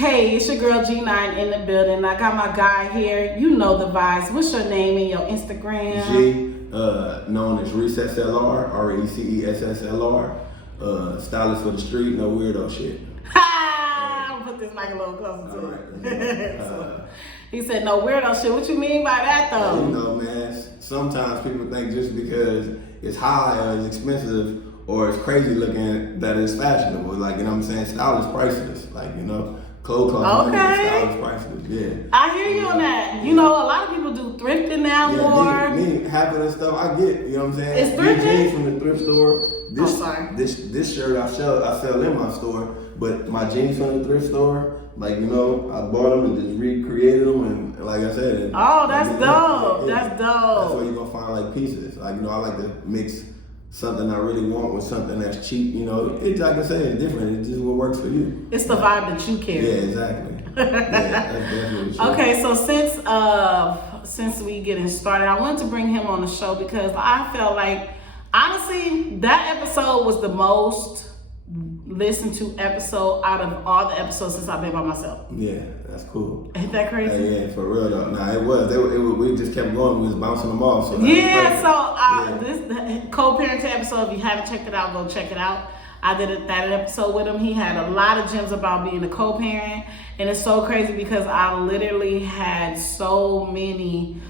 Hey, it's your girl G9 in the building. I got my guy here. You know the vibes. What's your name and your Instagram? G, known as RecessLR, RECESSLR. Stylist for the street, no weirdo shit. Ha! I'm gonna put this mic a little closer to it. So, he said no weirdo shit. What you mean by that though? You know, man, sometimes people think just because it's high or it's expensive or it's crazy looking that it's fashionable. Like, you know what I'm saying? Style is priceless. Like, you know, clothes cost money, style is priceless. Yeah. I hear you on that. You know, a lot of people do thrifting now more. Me, half of the stuff I get, you know what I'm saying? It's thrifting? Jeans from the thrift store. This shirt I sell in my store, but my jeans from the thrift store, like, you know, I bought them and just recreated them, and like I said. That's dope. That's dope. That's where you're gonna find like pieces. Like, you know, I like to mix something I really want with something that's cheap. You know, it's like I say, it's different. It's just what works for you. It's the vibe that you carry. Yeah, exactly. That's definitely true. Okay, so since we getting started, I wanted to bring him on the show because I felt like, honestly, that episode was the most listened to episode out of all the episodes since I've been by myself. Yeah, that's cool. Ain't that crazy? Yeah, for real though. Nah, it was. We just kept going. We was bouncing them off. So this co-parenting episode, if you haven't checked it out, go check it out. I did that episode with him. He had a lot of gems about being a co-parent, and it's so crazy because I literally had so many,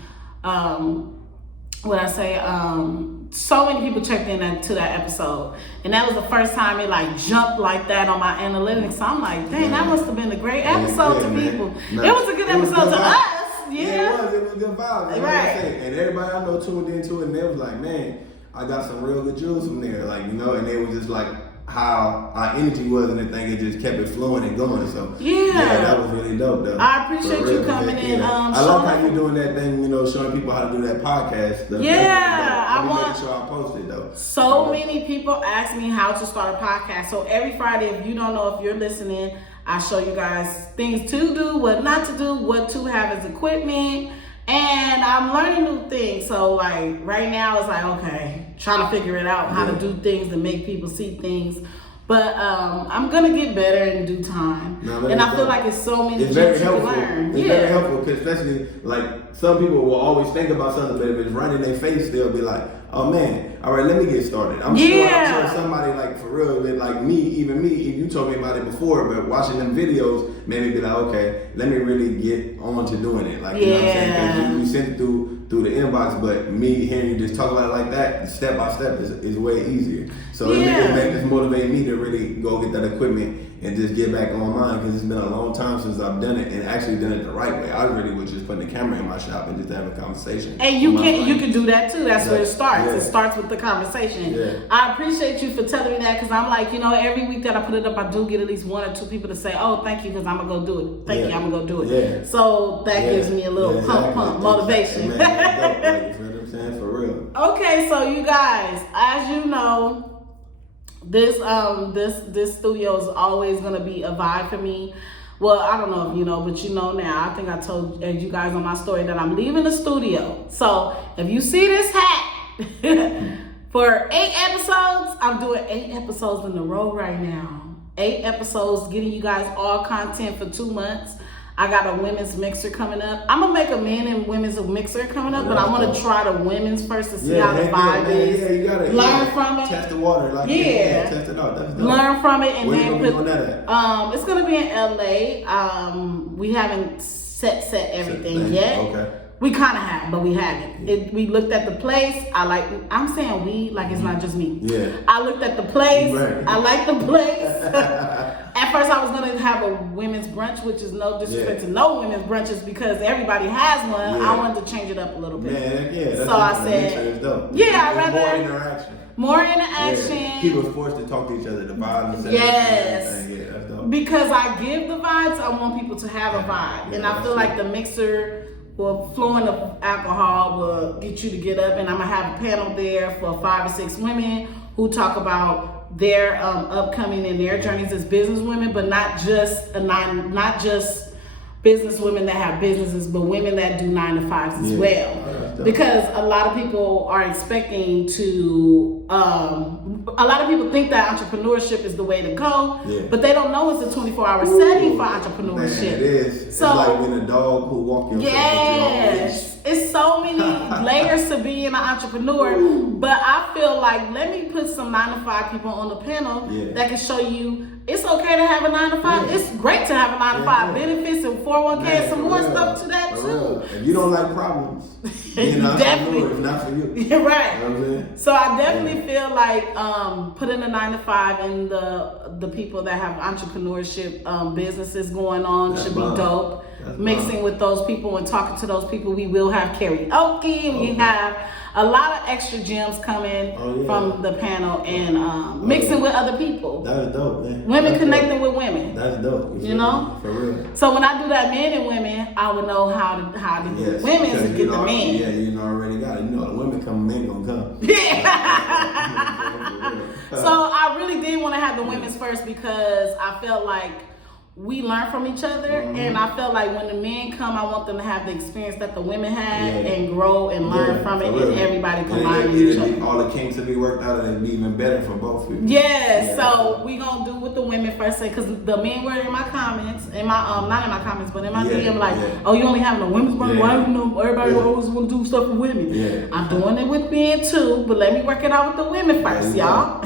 so many people checked in to that episode, and that was the first time it like jumped like that on my analytics. So I'm like, dang, that must have been a great episode to people. No, it was a good episode to us. Yeah, it was good vibes. Right. And everybody I know tuned into it, and they was like, man, I got some real good jewels from there. Like, you know, and they was just like how our energy was, and the thing, it just kept it flowing and going. So yeah, that was really dope though. I appreciate you coming in. I like how you're doing that thing, you know, showing people how to do that podcast. I want to make sure I post it though. So many people ask me how to start a podcast. So every Friday, if you don't know, if you're listening, I show you guys things to do, what not to do, what to have as equipment. And I'm learning new things. So like right now it's like, okay, trying to figure it out, how to do things to make people see things. But I'm gonna get better in due time. And I feel like it's so many things you can learn. It's very helpful, because especially like some people will always think about something, but if it's right in their face, they'll be like, oh man, all right, let me get started. I'm sure somebody like for real, like me, if you told me about it before, but watching them videos made me be like, okay, let me really get on to doing it. Like, you know what I'm saying? Because you sent it through the inbox, but me hearing you just talk about it like that, step by step, is way easier. So it's motivated me to really go get that equipment and just get back online, because it's been a long time since I've done it and actually done it the right way. I really was just putting the camera in my shop and just having a conversation. And you can do that too. That's where it starts. It starts with the conversation. Yeah. I appreciate you for telling me that, because I'm like, you know, every week that I put it up, I do get at least one or two people to say, oh, thank you, because I'm gonna go do it. Thank you, I'm gonna go do it. Yeah. So that gives me a little pump motivation. Man, like, you know what I'm saying? For real. Okay, so you guys, as you know, this studio is always gonna be a vibe for me. Well, I don't know if you know, but you know now. I think I told you guys on my story that I'm leaving the studio. So if you see this hat for 8 episodes, I'm doing 8 episodes in a row right now. 8 episodes, getting you guys all content for 2 months. I got a women's mixer coming up. I'm gonna make a men and women's mixer coming up, but I want to try the women's first to see how the vibe is. Yeah, you gotta learn from it. Test the water, like test it out. That's dope. Learn from it, and Where then you gonna be doing that at? It's gonna be in LA. We haven't set everything yet. Okay. We kind of have, but we haven't. We looked at the place. I'm saying we, like it's not just me. Yeah. I looked at the place. Right. I like the place. At first I was going to have a women's brunch, which is no disrespect to no women's brunches, because everybody has one. I wanted to change it up a little bit. Man, so I said, I'd rather more interaction. Yeah. People forced to talk to each other, the vibes. Yes. That's dope. Because I give the vibes, I want people to have a vibe. And I feel like the mixer, flowing of alcohol will get you to get up, and I'm gonna have a panel there for 5 or 6 women who talk about their upcoming and their journeys as business women, but not just business women that have businesses, but women that do 9 to 5s as well. Because a lot of people are expecting to, a lot of people think that entrepreneurship is the way to go, but they don't know it's a 24-hour setting for entrepreneurship. Man, it is. So, it's like being a dog who walks yourself. Yes. It's so many layers to being an entrepreneur, but I feel like let me put some 9 to 5 people on the panel that can show you it's okay to have a 9 to 5. It's great to have a 9 to 5 benefits and 401k and some more stuff to that too. If you don't like problems, being an entrepreneur is not for you. You're right. You know what I'm saying? So I definitely feel like putting a 9 to 5 and the people that have entrepreneurship businesses going on should be dope. Mixing with those people and talking to those people. We will have karaoke. We have a lot of extra gems coming from the panel and mixing with other people. That's dope, man. Women connecting with women. That's dope. You know? For real. So when I do that men and women, I would know how to get women to get the men. Yeah, you already got it. You know, the women come, men gonna come. So I really did want to have the women's first because I felt like we learn from each other, and I felt like when the men come, I want them to have the experience that the women had and grow and learn from it, and everybody combine with each other. All the kinks to be worked out, and it'd be even better for both people. Yeah, so we gonna do with the women first, because the men were in my comments, in my not in my comments, but in my DM, like, oh, you only having a women's brand? Why you know everybody always want to do stuff with women? Yeah. I'm doing it with men too, but let me work it out with the women first, y'all.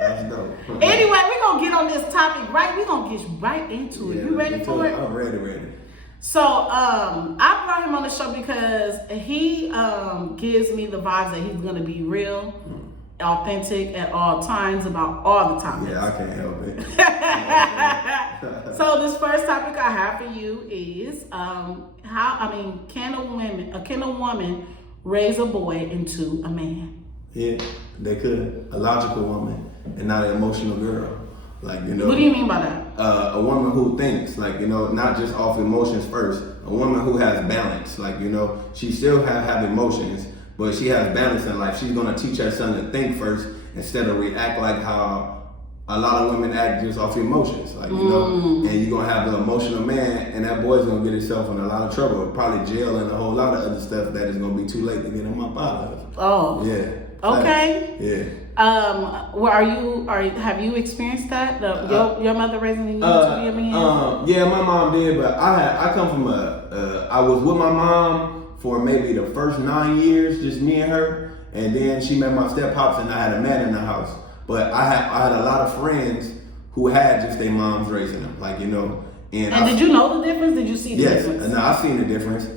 That's dope. Anyway, we're going to get on this topic, right? We're going to get right into it. You ready for it? I'm ready. So, I brought him on the show because he gives me the vibes that he's going to be real, authentic at all times about all the topics. Yeah, I can't help it. So, this first topic I have for you is can a woman raise a boy into a man? Yeah, they could. A logical woman and not an emotional girl. Like, you know. What do you mean by that? A woman who thinks, like, you know, not just off emotions first. A woman who has balance. Like, you know, she still have emotions, but she has balance in life. She's going to teach her son to think first instead of react like how a lot of women act just off emotions. Like, you know, and you're going to have an emotional man, and that boy's going to get himself in a lot of trouble. Probably jail and a whole lot of other stuff that is going to be too late to get him up out of. Oh. Yeah. Okay. Yeah. Have you experienced that? Your mother raising you to be a man? Yeah, my mom did, but I come from I was with my mom for maybe the first 9 years, just me and her, and then she met my step pops, and I had a man in the house. But I had a lot of friends who had just their moms raising them, like, you know. And did you know the difference? Did you see the difference? Yes, no, I seen the difference.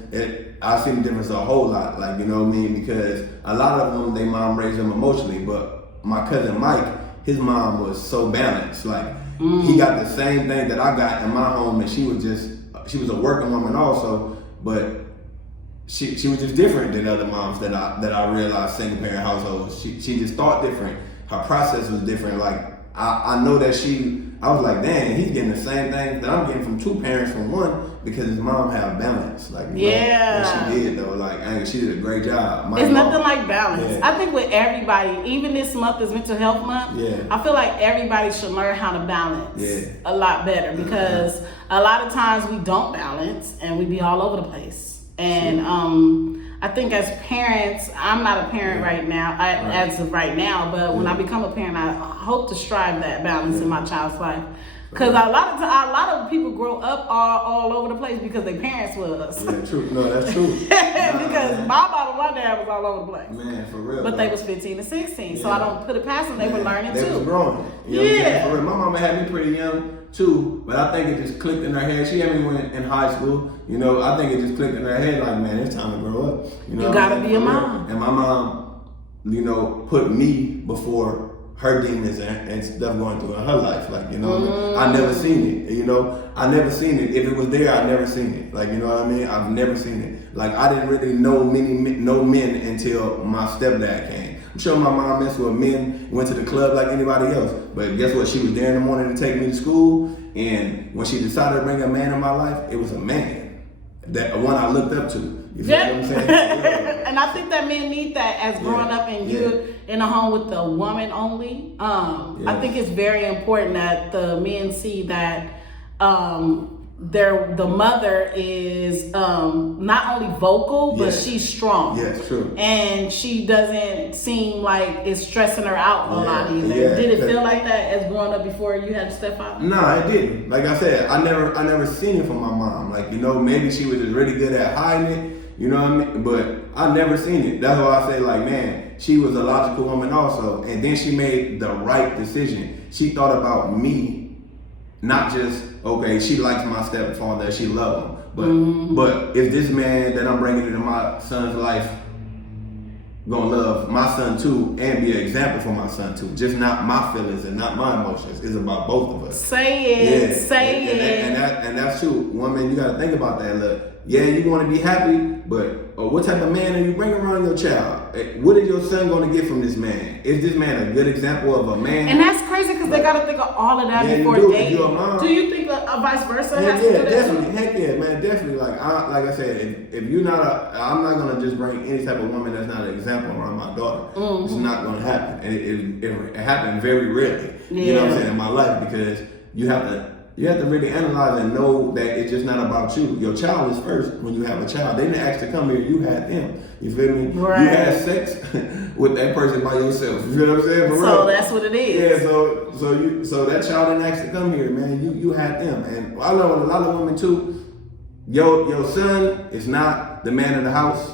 I seen the difference a whole lot, like, you know what I mean? Because a lot of them, their mom raised them emotionally, but my cousin Mike, his mom was so balanced. Like, he got the same thing that I got in my home, and she was a working woman also, but she was just different than other moms that I realized single parent households. She just thought different. Her process was different. Like, I know that I was like, dang, he's getting the same thing that I'm getting from two parents from one, because his mom had balance. Like, you know, what she did though, like, she did a great job. It's nothing like balance. I think with everybody, even this month is Mental Health Month, I feel like everybody should learn how to balance a lot better, because a lot of times we don't balance and we be all over the place. And I think as parents, I'm not a parent right now, as of right now, but when I become a parent, I hope to strive that balance in my child's life. Because a lot of people grow up all over the place because their parents was. Yeah, true. No, that's true. Because my mom and my dad was all over the place. Man, for real. But they was 15 and 16, so I don't put it past them. They were learning too. They was growing. You know what I'm saying? For real. My mama had me pretty young too, but I think it just clicked in her head. She had me in high school. You know, I think it just clicked in her head, like, man, it's time to grow up. You know, you gotta be a mom. And my mom, you know, put me before her demons and stuff going through in her life. Like, you know, I never seen it. You know, I never seen it. If it was there, I never seen it. Like, you know what I mean? I've never seen it. Like, I didn't really know no men until my stepdad came. I'm sure my mom messed with men, went to the club like anybody else. But guess what? She was there in the morning to take me to school. And when she decided to bring a man in my life, it was a man. That one I looked up to. You feel what I'm saying? And I think that men need that as growing up and you're in a home with a woman only. I think it's very important that the men see that the mother is not only vocal, but she's strong. Yes, true. And she doesn't seem like it's stressing her out a lot either. Did it feel like that as growing up before you had a stepfather? No, it didn't. Like I said, I never seen it from my mom. Like, you know, maybe she was just really good at hiding it, you know what I mean? But I never seen it. That's why I say, like, man, she was a logical woman also. And then she made the right decision. She thought about me, not just, okay, she likes my stepfather, she loves him. But is this man that I'm bringing into my son's life gonna love my son too and be an example for my son too? Just not my feelings and not my emotions. It's about both of us. Say it. Say it. And that's true. Woman, you gotta think about that. Look, yeah, you wanna be happy, but what type of man are you bringing around your child? What is your son gonna get from this man? Is this man a good example of a man? And that's crazy because they gotta think of all of that before dating. Do you think vice versa has to do that? Definitely. Heck yeah, man, definitely. Like I said, if you're not I'm not gonna just bring any type of woman that's not an example around my daughter. It's not gonna happen. And it happened very rarely. You know what I'm saying, in my life, because you have to really analyze and know that it's just not about you. Your child is first when you have a child. They didn't ask to come here, you had them. You feel me? Right. You had sex with that person by yourself. You feel what I'm saying? For real. That's what it is. Yeah, so that child didn't ask to come here, man. You had them. And I know a lot of women too, your son is not the man of the house.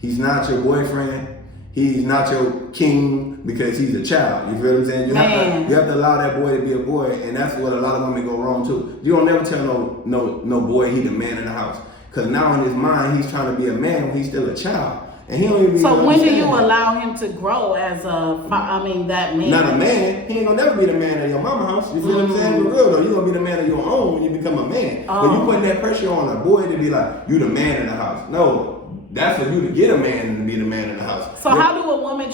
He's not your boyfriend. He's not your king because he's a child. You feel what I'm saying? You have to allow that boy to be a boy, and that's what a lot of women go wrong too. You don't never tell no boy he the man in the house, because now in his mind he's trying to be a man when he's still a child, and he don't even. So when do you allow him to grow as that man? Not a man. He ain't gonna never be the man of your mama house. You feel what I'm saying? For real though, you're gonna be the man of your own when you become a man. But you putting that pressure on a boy to be like, you the man in the house. No. That's for you to get a man and be the man in the house. So how do a woman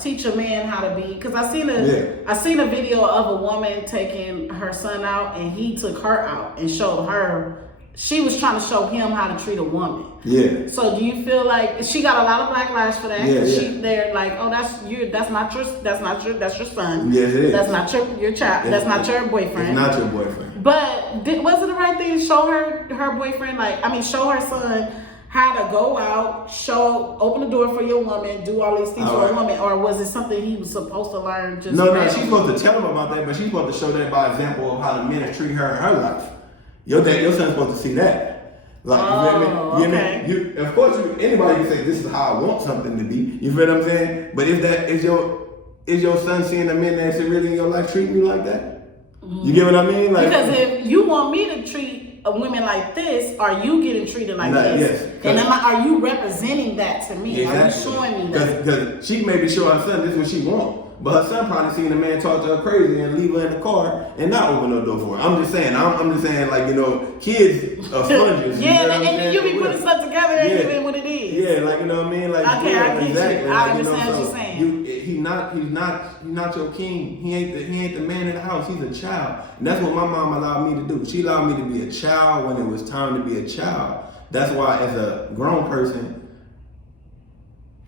teach a man how to be? Because I seen a video of a woman taking her son out, and he took her out and showed her. She was trying to show him how to treat a woman. Yeah. So do you feel like she got a lot of backlash for that? They're like, oh, that's not your son. Yes, it is. That's not your child. That's not your boyfriend. It's not your boyfriend. But was it the right thing to show her boyfriend? Show her son how to go out, open the door for your woman, do all these things for a woman, or was it something he was supposed to learn? No, she's supposed to tell him about that, but she's supposed to show that by example of how the men treat her in her life. Your son's supposed to see that. Like, you feel me? Of course, anybody can say this is how I want something to be. You feel what I'm saying? But is your son seeing the men that's really in your life treating you like that? You get what I mean? Like, because if you want me to treat women like this, are you getting treated like this? Yes. And are you representing that to me? Exactly. Are you showing me that? Because she may be showing her son this is what she wants, but her son probably seen a man talk to her crazy and leave her in the car and not open the door for her. I'm just saying, like, you know, kids are sponges. and you be putting stuff together and even what it is. Yeah, like, you know what I mean? Like, okay, I get exactly. you. I understand what you're saying. He's not your king. He ain't the man in the house. He's a child. And that's what my mom allowed me to do. She allowed me to be a child when it was time to be a child. That's why as a grown person,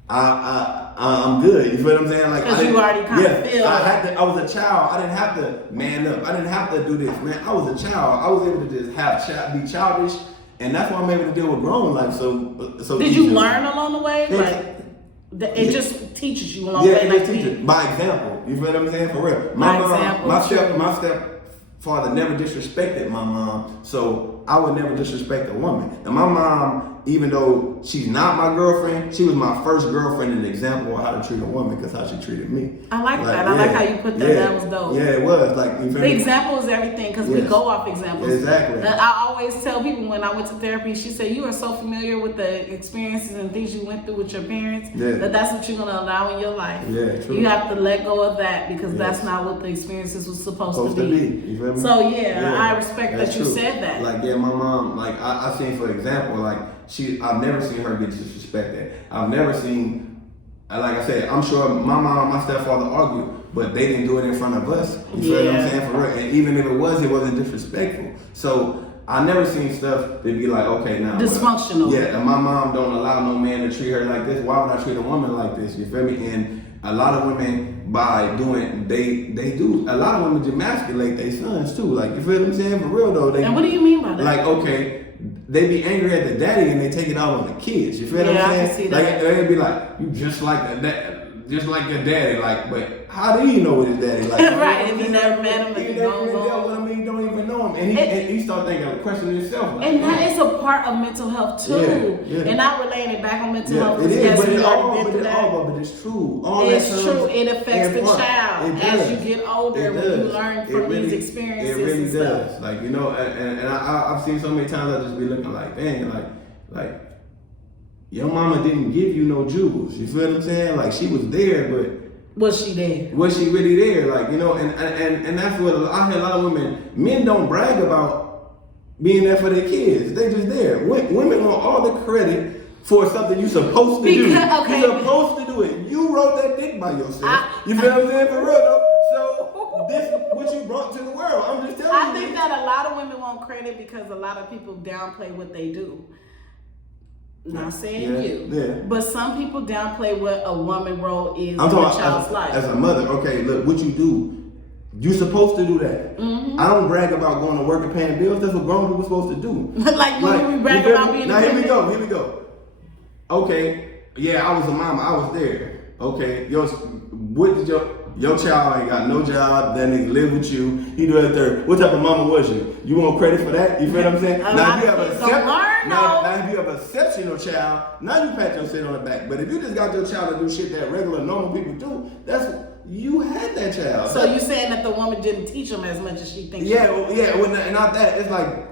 I'm good. You feel what I'm saying? Like, because you already kind of feel. I was a child. I didn't have to man up. I didn't have to do this, man. I was a child. I was able to just be childish, and that's why I'm able to deal with grown life. So did you learn along the way? It just teaches you along the way. Yeah, it teaches by example. You feel what I'm saying? For real. My stepfather never disrespected my mom, so I would never disrespect a woman. And my mom, even though she's not my girlfriend, she was my first girlfriend and an example of how to treat a woman because how she treated me. I like that. I like how you put that. That was dope. Yeah, it was. Like, you feel the example is everything because we go off examples. Exactly. I always tell people when I went to therapy, she said, you are so familiar with the experiences and things you went through with your parents that's what you're going to allow in your life. Yeah, true. You have to let go of that because that's not what the experiences was supposed to be. You feel me? So, I respect that you said that. Like, my mom, like, I seen, for example, like, I've never seen her get disrespected. I've never seen, like I said, I'm sure my mom and my stepfather argue, but they didn't do it in front of us. You feel what I'm saying? For real. And even if it wasn't disrespectful. So I never seen stuff that be like, okay, now. Dysfunctional. And my mom don't allow no man to treat her like this. Why would I treat a woman like this? You feel me? And a lot of women by doing, they do, a lot of women demasculate their sons too. Like, you feel what I'm saying? For real though. And what do you mean by that? Like, okay, they be angry at the daddy and they take it out on the kids. You feel what I'm saying? I can see that. Like, they'd be like, you just like just like your daddy. Like, but how do you know what his daddy like? Right, if you never met him, if you never dealt with him, you don't even know him. And he start thinking, questioning himself. Like, and that is a part of mental health too. Yeah. And not relating it back on mental health. It is, but it's true. It's true. It affects the child as you get older when you learn from these experiences. It really and does. stuff. Like, you know, and I've seen so many times I just be looking like, dang, like your mama didn't give you no jewels. You feel what I'm saying? Like, she was there, but was she there? Was she really there? Like, you know, and that's what I hear a lot of women. Men don't brag about being there for their kids. They just there. Women want all the credit for something you're supposed to do. Okay. You're supposed to do it. You wrote that dick by yourself. You feel what I'm saying? For real though. So this is what you brought to the world. I'm just telling you. I think that a lot of women want credit because a lot of people downplay what they do. Not saying but some people downplay what a woman role is in a child's life. As a mother, okay, look, what you do, you're supposed to do that. Mm-hmm. I don't brag about going to work and paying bills. That's what grown people are supposed to do. like we brag about being Now, here we go. Okay, yeah, I was a mama. I was there. Okay, your child ain't got no job, that nigga live with you, he do that third. What type of mama was you? You want credit for that? You feel what I'm saying? Now if you have an exceptional child, now you pat yourself on the back. But if you just got your child to do shit that regular, normal people do, you had that child. So you saying that the woman didn't teach him as much as she thinks? Not that. It's like,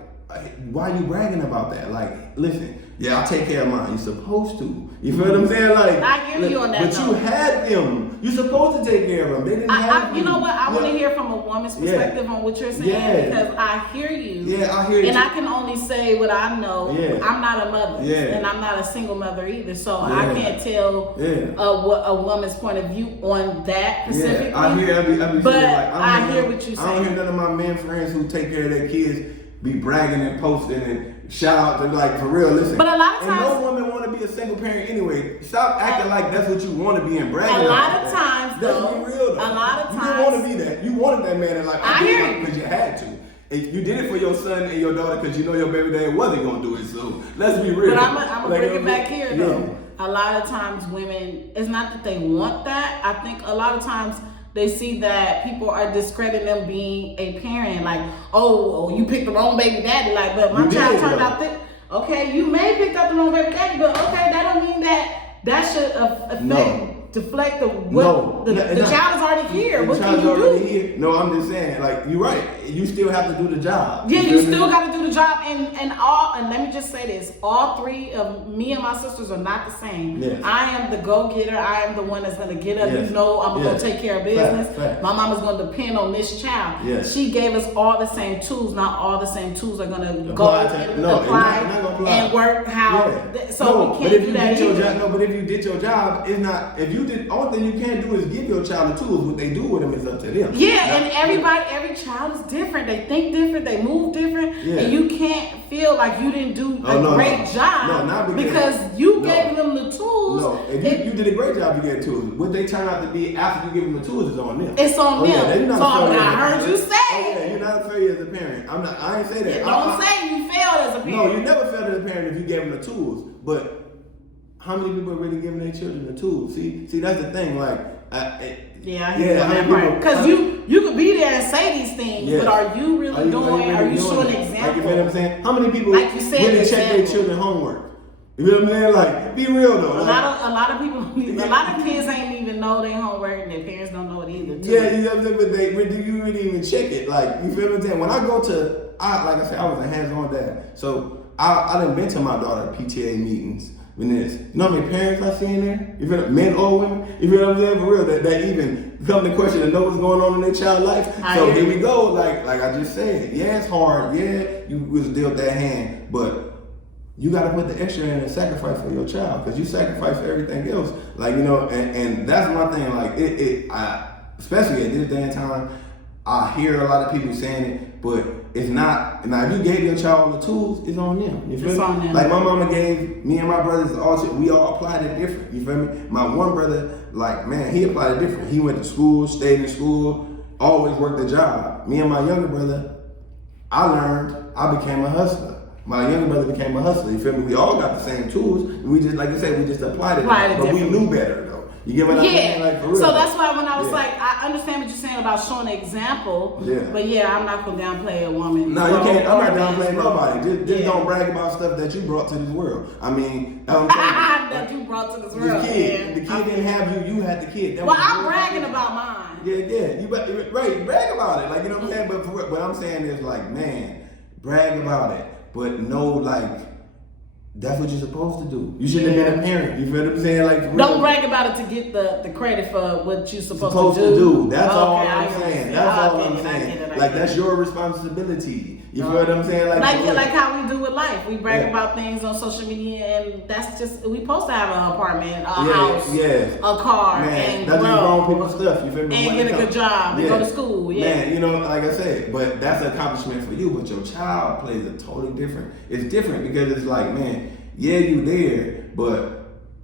why are you bragging about that? Like, listen, I take care of mine. You're supposed to. You feel what I'm saying? Like, I hear you on that. But you had them. You're supposed to take care of them. They didn't have you. You know what? I want to hear from a woman's perspective on what you're saying because I hear you. Yeah, I hear you. And I can only say what I know. Yeah. I'm not a mother. Yeah. And I'm not a single mother either. So I can't tell what a woman's point of view on that specifically. Yeah, I hear. But I hear what you're saying. I don't hear none of my men friends who take care of their kids be bragging and posting and shout out to, like, for real, listen. But a lot of times, no woman want to be a single parent anyway. Stop acting like that's what you want to be and bragging. A lot of times, let's be real though. A lot of times, you didn't want to be that. You wanted that man in life. I hear you because you had to. If you did it for your son and your daughter because you know your baby daddy wasn't gonna do it. So let's be real. But I'm gonna bring it back here though. A lot of times, women, it's not that they want that. I think a lot of times they see that people are discrediting them being a parent. Like, oh, you picked the wrong baby daddy. Like, but my child turned out that. Okay, you may pick up the wrong baby daddy, but okay, that don't mean that should deflect the child is already here. What can you do? Here. No, I'm just saying, like, you're right. You still have to do the job. Yeah, you still got to do the job. And let me just say this: all three of me and my sisters are not the same. Yes. I am the go-getter. I am the one that's gonna get up. Yes. You know, I'm gonna take care of business. Fact. My mama's gonna depend on this child. Yes. She gave us all the same tools. Not all the same tools are gonna apply and work how. Yeah. So we can't do that. But if you did your job, it's not. If you did, all thing you can't do is give your child the tools. What they do with them is up to them. Yeah, and every child is different. They think different. They move different. Yeah. And you can't feel like you didn't do a great job. No, not because you gave them the tools. No, if you did a great job, you gave tools. What they turn out to be after you give them the tools is on them. It's on them. So I heard you say. Oh yeah, you're not a failure as a parent. I ain't say that. Don't say you failed as a parent. No, you never failed as a parent if you gave them the tools. But how many people are really giving their children the tools? See, that's the thing. Like, because you could be there and say these things, but are you really doing? Are you showing an example? Like, you know what I'm saying? How many people really check their children's homework? You know what I'm saying? Like, be real though. A lot of people, a lot of kids ain't even know their homework, and their parents don't know it either. Too. Yeah, you know what I'm saying? But do you really even check it? Like, you feel what I'm saying? When I go to, like I said, I was a hands-on dad, so I done been to my daughter PTA meetings. You know how many parents I see in there? You feel men or women? You feel what I'm saying? For real, that even come to question and know what's going on in their child's life. So here we go. Like I just said, yeah, it's hard. Yeah, you was dealt that hand, but you got to put the extra in and sacrifice for your child because you sacrifice for everything else. Like, you know, and that's my thing. Like I especially at this day and time, I hear a lot of people saying it, but it's not Now, if you gave your child the tools, it's on them. You feel It's me? on them. Like my mama gave me and my brothers we all applied it different. You feel me? My one brother, like, man, he applied it different. He went to school, stayed in school, always worked a job. Me and my younger brother, I became a hustler. My younger brother became a hustler. You feel me? We all got the same tools. We just, like I said, we just applied it. But we knew better, though. You get what I mean? Like, for real. So that's why when I was like, I understand what you're saying about showing an example. Yeah. But yeah, I'm not gonna downplay a woman. No, you can't. I'm not downplaying nobody. Just don't brag about stuff that you brought to this world. I mean, that you brought to this world. The kid didn't have you. You had the kid. Well, I'm bragging about mine. Yeah. Right. Brag about it. Like, you know what I'm saying? But what I'm saying is, like, man, brag about it. But no, like, that's what you're supposed to do. You shouldn't have been a parent. You feel what I'm saying? Like, don't brag about it to get the credit for what you're supposed to do. That's all I'm saying. That's all I'm saying. Like, that's your responsibility. You feel what I'm saying? Like how we do with life. We brag about things on social media, and that's just, we supposed to have an apartment, a house, a car, and that's just grown people stuff. You feel me? And get a good job, and go to school. Man, you know, like I said, but that's an accomplishment for you. But your child plays a totally different. It's different because it's like, man, yeah, you there, but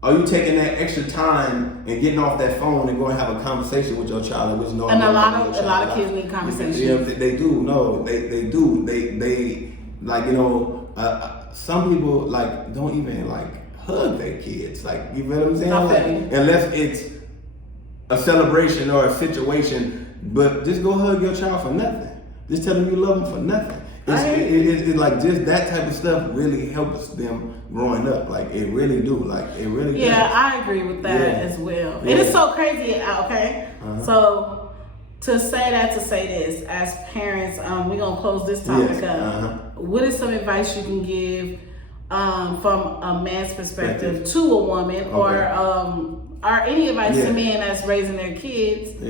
are you taking that extra time and getting off that phone and going to have a conversation with your child? And a lot of kids need conversations. Yeah, they do. No, they do. They like, you know, some people like don't even like hug their kids. Like, you feel what I'm saying? Like, unless it's a celebration or a situation, but just go hug your child for nothing. Just tell them you love them for nothing. It's like just that type of stuff really helps them growing up. Like, it really do. Like, it really does. Yeah, I agree with that as well. It is so crazy, okay? So to say this, as parents, we're gonna close this topic up. What is some advice you can give from a man's perspective to a woman, or any advice to men that's raising their kids?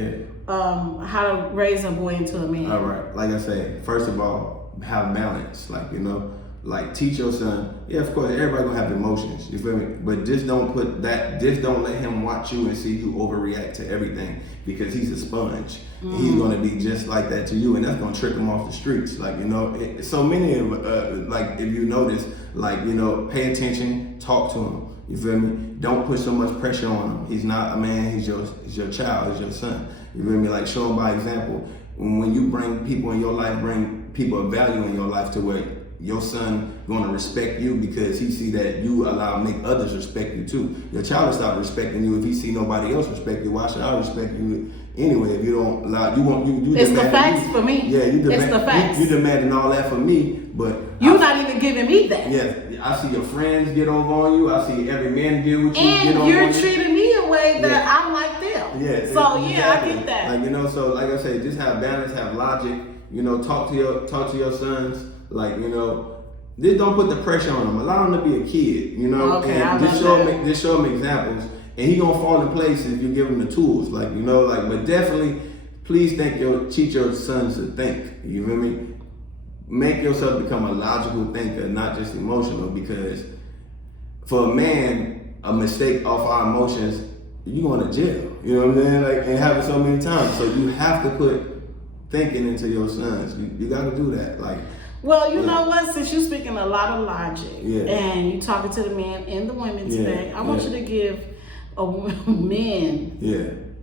How to raise a boy into a man? All right, like I say, first of all, have balance. Like, you know, like, teach your son. Yeah, of course, everybody gonna have emotions. You feel me? But just don't let him watch you and see you overreact to everything, because he's a sponge. And he's gonna be just like that to you, and that's gonna trick him off the streets. Like, you know, so many of like, if you notice, like, you know, pay attention, talk to him. You feel me? Don't put so much pressure on him. He's not a man. He's your child. He's your son. You feel me? Like, show him by example. When you bring people in your life, bring people of value in your life to where your son going to respect you because he see that you make others respect you too. Your child will stop respecting you if he see nobody else respect you. Why should I respect you anyway? If you don't allow, you it's the facts for me. Yeah, it's the facts. You demanding all that for me, but you're not even giving me that. Yeah, I see your friends get over on you. I see every man deal with you. And you're treating me a way that I'm like them. Yeah. So I get that. Like, you know, so like I say, just have balance, have logic. You know, talk to your sons. Like, you know, just don't put the pressure on them. Allow them to be a kid. You know, and just show them examples, and he gonna fall in place if you give him the tools. Like, you know, like, but definitely, please teach your sons to think. You feel me? Make yourself become a logical thinker, not just emotional. Because for a man, a mistake off our emotions, you going to jail. You know what I'm saying? Like, and happen so many times. So you have to put thinking into your sons. You got to do that. Like, well, you know what? Since you're speaking a lot of logic, and you talking to the men and the women today, I want you to give men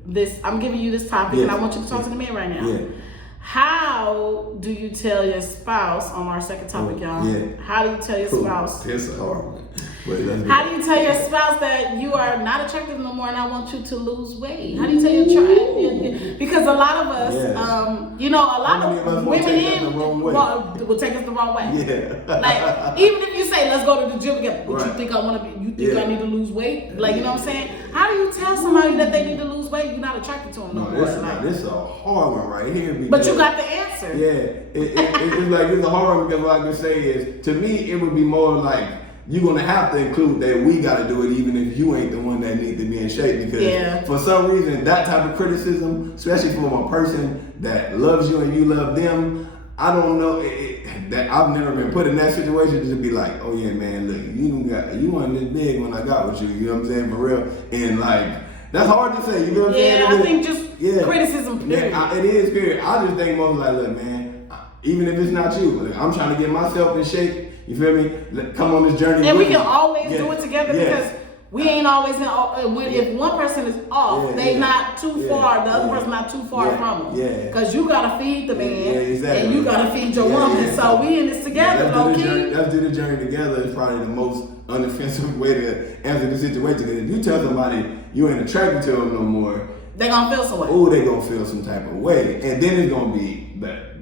this. I'm giving you this topic, and I want you to talk to the men right now. How do you tell your spouse, on our second topic, y'all? How do you tell your spouse? It's a hard one. How do you tell your spouse that you are not attractive no more and I want you to lose weight? How do you tell your child? Because a lot of us, you know, a lot of women will take us the wrong way. Like, even if you say, let's go to the gym together, but you think I want to be, you think I need to lose weight? Like, you know what I'm saying? How do you tell somebody that they need to lose weight? You're not attracted to them no more. This is a hard one right here. But you got the answer. It's like, it's a hard one because what I can say is, to me, it would be more like, you're gonna have to include that we gotta do it even if you ain't the one that needs to be in shape, because for some reason that type of criticism, especially from a person that loves you and you love them, I don't know that I've never been put in that situation to just be like, oh yeah, man, look, you weren't this big when I got with you. You know what I'm saying, for real? And like, that's hard to say. You know what I'm saying? I think just criticism. Period. It is period. I just think most like, look, man. even if it's not you, like, I'm trying to get myself in shape. You feel me? Come on this journey. And we can always do it together because we ain't always in. If one person is off, they not too far. The other person not too far from them. Yeah. Because you gotta feed the man, and you gotta feed your woman. So we in this together, low key. Let's do the journey together. Is probably the most unoffensive way to answer the situation. Because if you tell somebody you ain't attracted to them no more, they gonna feel some way. Oh, they gonna feel some type of way, and then it's gonna be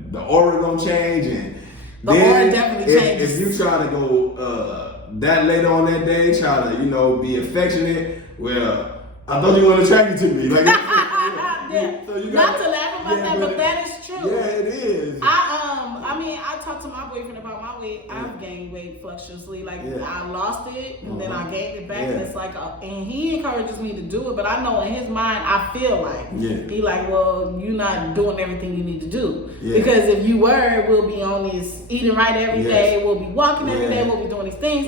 the aura gonna change, and the aura definitely changes. If you try to go that later on that day, try to be affectionate. Well, I thought you weren't attracted to me, like. Yeah. So you not to laugh about that, but that is true. Yeah, it is. I talked to my boyfriend about my weight. I've gained weight fluctuously. Like I lost it and then I gained it back, and it's like, and he encourages me to do it, but I know in his mind, I feel like he like, well, you're not doing everything you need to do because if you were, we'll be on this eating right every day. We'll be walking every day. We'll be doing these things,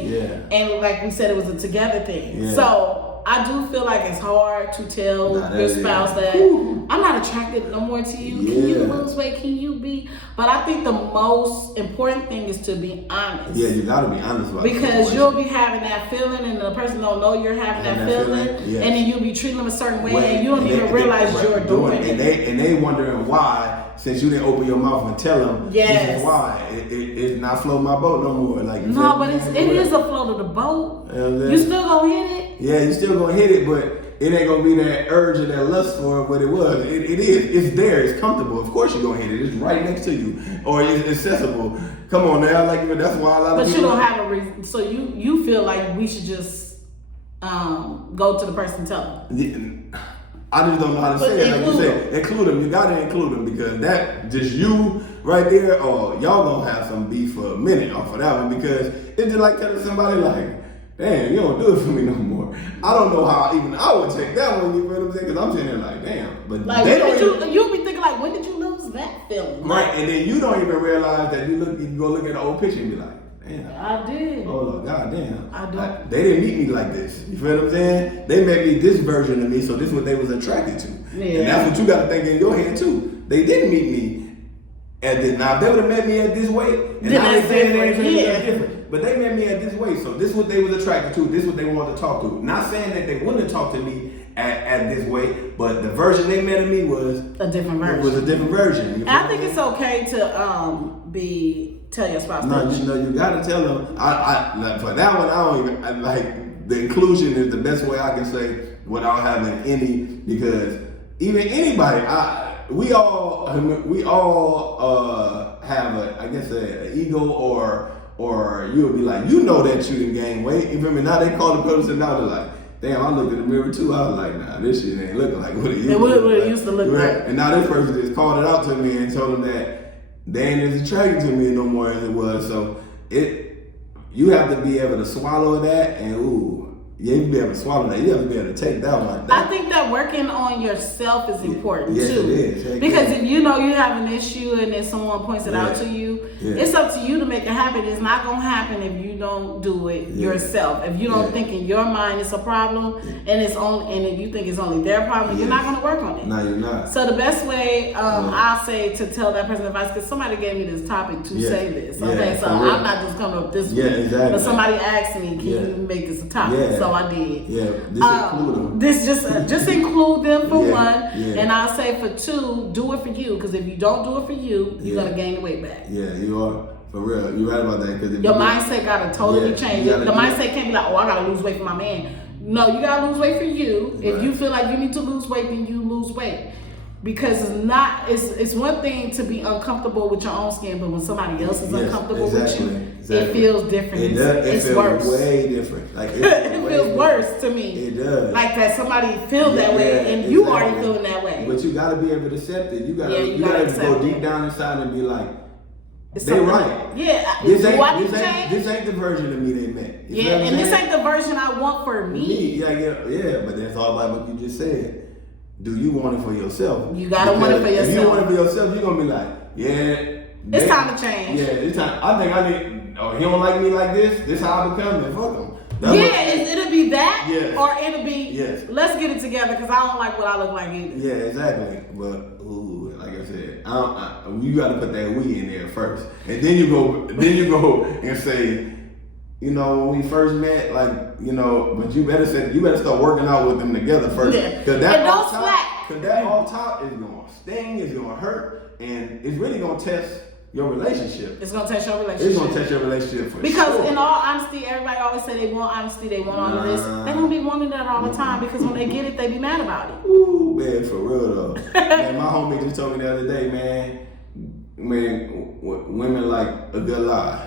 and like we said, it was a together thing. So. I do feel like it's hard to tell your spouse that I'm not attracted no more to you. Can you lose weight? Can you be? But I think the most important thing is to be honest. Yeah, you gotta be honest about it. Because you'll be having that feeling and the person don't know you're having that feeling. And then you'll be treating them a certain way and you don't even realize you're doing it. And they wondering why, since you didn't open your mouth and tell them this is why. It's not float my boat no more. Like no, but it is a float of the boat. You still gonna hit it? Yeah, you still gonna hit it, but it ain't gonna be that urge or that lust for what it was. It is. It's there. It's comfortable. Of course you're gonna hit it. It's right next to you, or it's accessible. Come on now, like that's why a lot of people. But you don't have a reason. So you feel like we should just go to the person and tell them. I just don't know how to say it. Like you said, include them. You gotta include them because that just you right there. Or y'all gonna have some beef for a minute off of that one because it's just like telling somebody like. Damn, you don't do it for me no more. I don't know how even I would take that one, you know what I'm saying? Because I'm sitting there like, damn. But like, they don't you'll be thinking like, when did you lose that feeling? Right, and then you don't even realize that you go look at the old picture and be like, damn. I did. Oh, Lord, God damn. I do. They didn't meet me like this. You feel what I'm saying? They met me this version of me, so this is what they was attracted to. Yeah. And that's what you got to think in your head too. They didn't meet me at this. Now, if they would have met me at this way, and I ain't saying anything different. But they met me at this way, so this is what they was attracted to. This is what they wanted to talk to. Not saying that they wouldn't have talked to me at this way, but the version they met of me was a different version. It was a different version. And I think it's okay to tell your spouse. No, you gotta tell them. I for that one, I don't even like the inclusion is the best way I can say without having any because even anybody, we all have an ego or you'll be like, you know that you didn't gain weight. You feel me? Now they call the person now, they're like, damn, I looked in the mirror too. I was like, nah, this shit ain't looking like what it used to look like. What it used to look like. And now this person just called it out to me and told them that they ain't as attracted to me no more as it was. So you have to be able to swallow that and you have to be able to swallow that. You have to be able to take that one. I think that working on yourself is important too. It is. Because if you know you have an issue and then someone points it out to you, it's up to you to make it happen. It's not gonna happen if you don't do it yourself. If you don't think in your mind it's a problem and if you think it's only their problem, you're not gonna work on it. No, you're not. So the best way I'll say to tell that person advice, because somebody gave me this topic to say this. Okay, so I'm not just coming up this way. Exactly. But somebody asked me, can you make this a topic? So I did. Include them. This just include them for one, and I'll say for two, do it for you. Because if you don't do it for you, you're gonna gain the weight back. Yeah, you are for real. You're right about that. Because your mindset gotta totally change. The mindset can't be like, oh, I gotta lose weight for my man. No, you gotta lose weight for you. Right. If you feel like you need to lose weight, then you lose weight. Because it's one thing to be uncomfortable with your own skin, but when somebody else is uncomfortable with you, it feels different. It feels worse. Way different. Like it feels worse to me. It does. Like that somebody feels that way, and you already feeling that way. But you got to be able to accept it. You got to go deep down inside and be like, they're right. Yeah. This ain't the version of me they met. And this ain't the version I want for me. Yeah. But that's all about what you just said. Do you want it for yourself? You gotta want it for yourself. If you want it for yourself, you're gonna be like, it's time to change. Yeah, it's time. I think I need. Oh, he don't like me like this. This how I become. Then fuck him. It'll be that, or it'll be let's get it together because I don't like what I look like either. Yeah, exactly. But like I said, said, you got to put that we in there first, and then you go and say, you know, when we first met, like, you know, but you better start working out with them together first, because that off top is gonna sting, it's gonna hurt, and it's really gonna test your relationship. It's gonna test your relationship. It's gonna test your relationship for because sure. In all honesty, everybody always say they want honesty, they want all of this. They don't be wanting that all the time, because when they get it, they be mad about it. Ooh, man, for real though. Man, my homie just told me the other day, man, women like a good lie.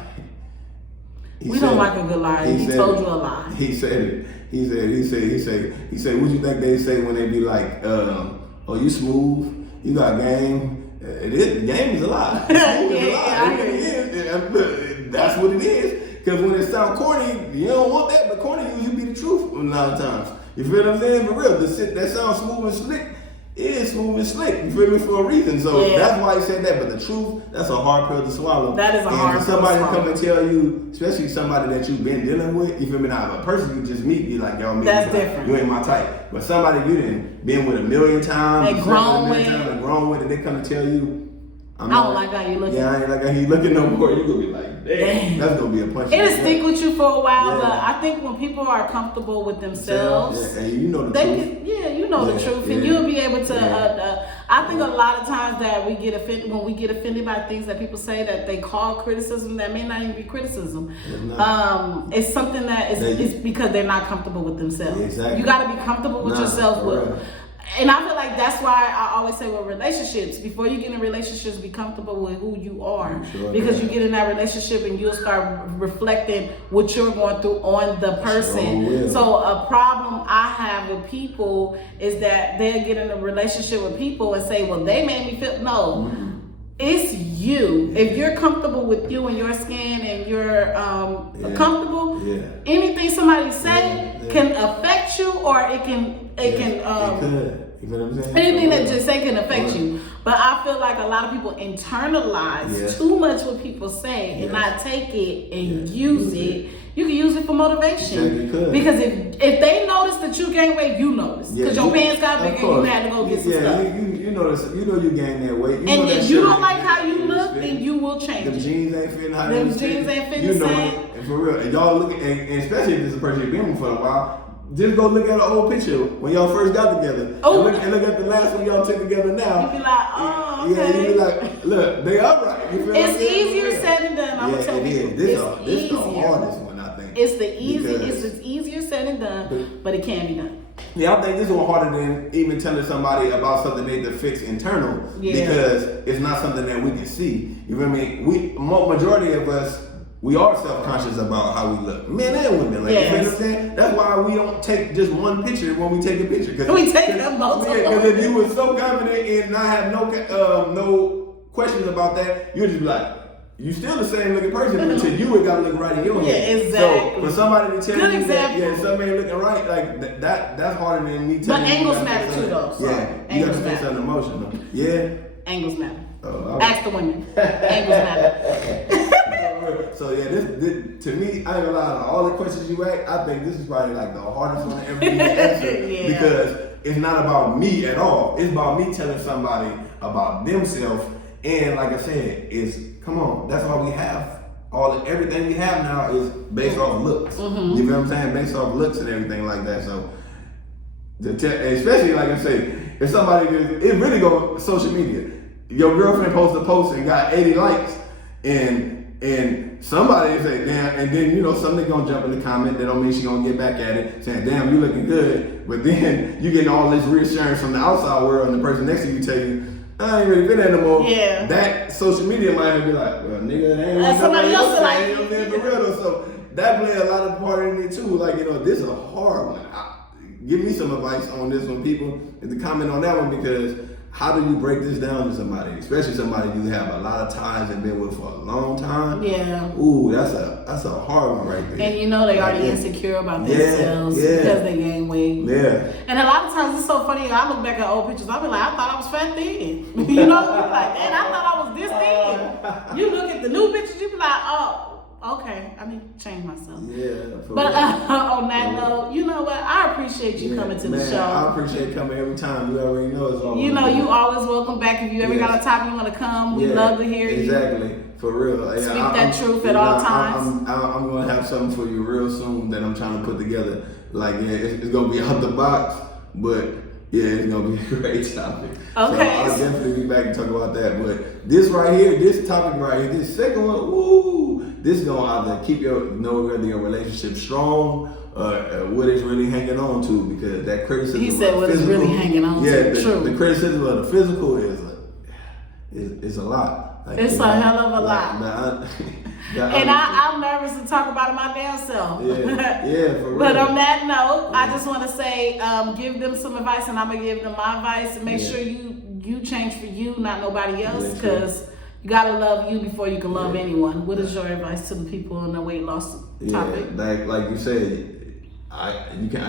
We don't like a good lie. He told you a lie. He said it. He said, what you think they say when they be like, oh, you smooth, you got game? Game is a lie. That's what it is. Because when it sounds corny, you don't want that, but corny usually be the truth a lot of times. You feel what I'm saying? For real, that sounds smooth and slick. It is smooth and slick, you feel me, for a reason. So that's why he said that. But the truth, that's a hard pill to swallow. That is a hard pill to swallow. Somebody come and tell you, especially somebody that you've been dealing with, you feel me? Now, a person you just meet, be like, yo, me, that's different. You ain't my type. But somebody you done been with a million times, and grown with, and they come and tell you, I don't like how you looking. Yeah, I ain't like how you looking no more. You gonna be like, damn, that's gonna be a punch. It'll stick with you for a while, but I think when people are comfortable with themselves, and you know the truth. You know the truth, and you'll be able to. I think a lot of times that we get offended when we get offended by things that people say that they call criticism that may not even be criticism. It's something that is because they're not comfortable with themselves. Exactly. You got to be comfortable with yourself. And I feel like that's why I always say with relationships, before you get in relationships, be comfortable with who you are. Because you get in that relationship and you'll start reflecting what you're going through on the person. So a problem I have with people is that they'll get in a relationship with people and say, well, they made me feel, no. It's you. If you're comfortable with you and your skin and you're comfortable, anything somebody say can affect you, or it can you know what I'm saying? Anything that just say can affect you. But I feel like a lot of people internalize too much what people say and not take it and use it. You can use it for motivation. Because if they notice that you gain weight, you notice. Because your pants got bigger and you had to go get some stuff. You notice, you gain that weight. And if you don't like how you look, then you will change it. Them jeans ain't fitting how they fit. Them jeans ain't fitting the same. And for real, and y'all look, and especially if this is a person you've been with for a while, just go look at an old picture when y'all first got together. And look at the last one y'all took together now. You be like, oh, okay. Yeah, you be like, look, they upright. You feel it's easier said than done. I'm gonna tell you. This is the hardest one, I think. It's easier said than done, but it can be done. Yeah, I think this is one harder than even telling somebody about something they can fix internal, because it's not something that we can see. You feel me? Majority of us, we are self-conscious about how we look. Men and women. Like, you know what I'm saying? That's why we don't take just one picture when we take a picture. We take them multiple. Because if you were so confident and not have no questions about that, you'd just be like, you still the same looking person until you would gotta look right in your head. Yeah, exactly. So for somebody to tell Good you example. that something ain't looking right, like that's harder than me telling you. But angles matter too, though. So you gotta fix something emotional. Yeah. Angles matter. Ask the women. Angles matter. So this to me, I ain't gonna lie, out of all the questions you ask, I think this is probably like the hardest one to ever be answered. Because it's not about me at all. It's about me telling somebody about themselves. And like I said, come on, that's all we have. Everything we have now is based off looks. You feel what I'm saying? Based off looks and everything like that. So especially like I say, if somebody it really go social media. Your girlfriend posts a post and got 80 likes, and somebody say, damn, and then something gonna jump in the comment that don't mean she gonna get back at it, saying, damn, you looking good, but then you getting all this reassurance from the outside world, and the person next to you tell you, I ain't really been there no more. Yeah. That social media might be like, well, nigga, that ain't somebody else like you. For real. So that play a lot of part in it too. Like, this is a hard one. Give me some advice on this one, people, and to comment on that one, because how do you break this down to somebody, especially somebody you have a lot of ties and been with for a long time? Yeah. Ooh, that's a hard one right there. And they already insecure about themselves because they gain weight. Yeah. And a lot of times it's so funny. I look back at old pictures. I be like, I thought I was fat then. You be like, man, I thought I was this thin. You look at the new pictures, you be like, oh, Okay, I need to change myself. Yeah. But on that note, you know what? I appreciate you coming to the show. I appreciate coming every time. You already know it's always. You know, you always welcome back. If you ever got a topic you want to come, we love to hear you. Exactly. For real. Speak that truth at all times. I'm going to have something for you real soon that I'm trying to put together. Like, it's going to be out the box, but yeah, it's going to be a great topic. Okay. So I'll definitely be back and talk about that. But this right here, this topic right here, this second one, woo, this is going to either keep your relationship strong, what it's really hanging on to, because that criticism. He said what it's really hanging on to. The criticism of the physical is a lot. Like, it's a hell of a lot. And I'm nervous to talk about it my damn self. Yeah, for real. But on that note, I just want to say, give them some advice, and I'm gonna give them my advice. And make sure you change for you, not nobody else, because you gotta love you before you can love anyone. What is your advice to the people on the weight loss topic? Like you said, I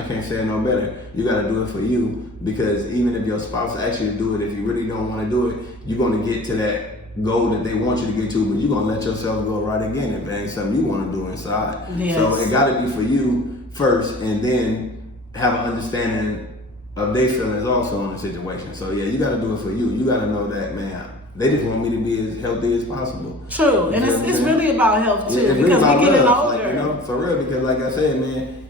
can't say it no better. You gotta do it for you, because even if your spouse actually do it, if you really don't want to do it, you're gonna get to that goal that they want you to get to, but you're gonna let yourself go right again if it ain't something you want to do inside. Yes. So it got to be for you first, and then have an understanding of their feelings also in the situation. So yeah, you got to do it for you. You got to know that, man, they just want me to be as healthy as possible. True, and it's really about health too, because we're getting older. Like, for real, because like I said, man,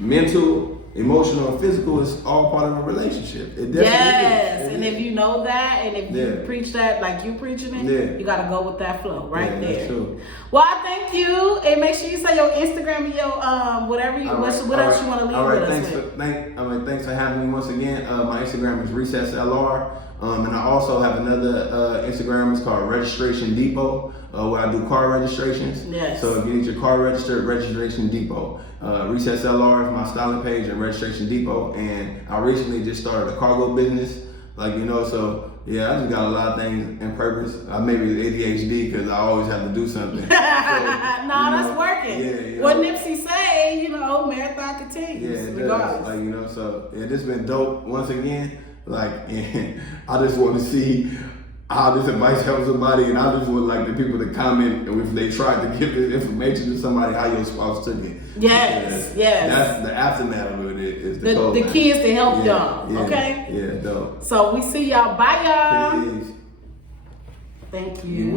mental, emotional, and physical is all part of a relationship. It definitely is. And if you know that, and if you preach that like you preaching it, you gotta go with that flow there. That's true. Well, I thank you, and make sure you say your Instagram and your whatever you what else you want to leave with us with. Thanks for having me once again. My Instagram is RecessLR. And I also have another Instagram. It's called Registration Depot, where I do car registrations. Yes. So if you need your car registered, Registration Depot. Recess LR is my styling page and Registration Depot. And I recently just started a cargo business. So yeah, I just got a lot of things in purpose. I maybe ADHD because I always have to do something. That's working. Yeah, what Nipsey say, marathon continues. Yeah, regardless. So yeah, this has been dope once again. And I just want to see how this advice helps somebody, and I just would like the people to comment if they tried to give this information to somebody, how your spouse took it. Yes. That's the aftermath of it. Is the key is to help y'all. Okay. Yeah, dope. So we see y'all. Bye, y'all. Peace. Thank you.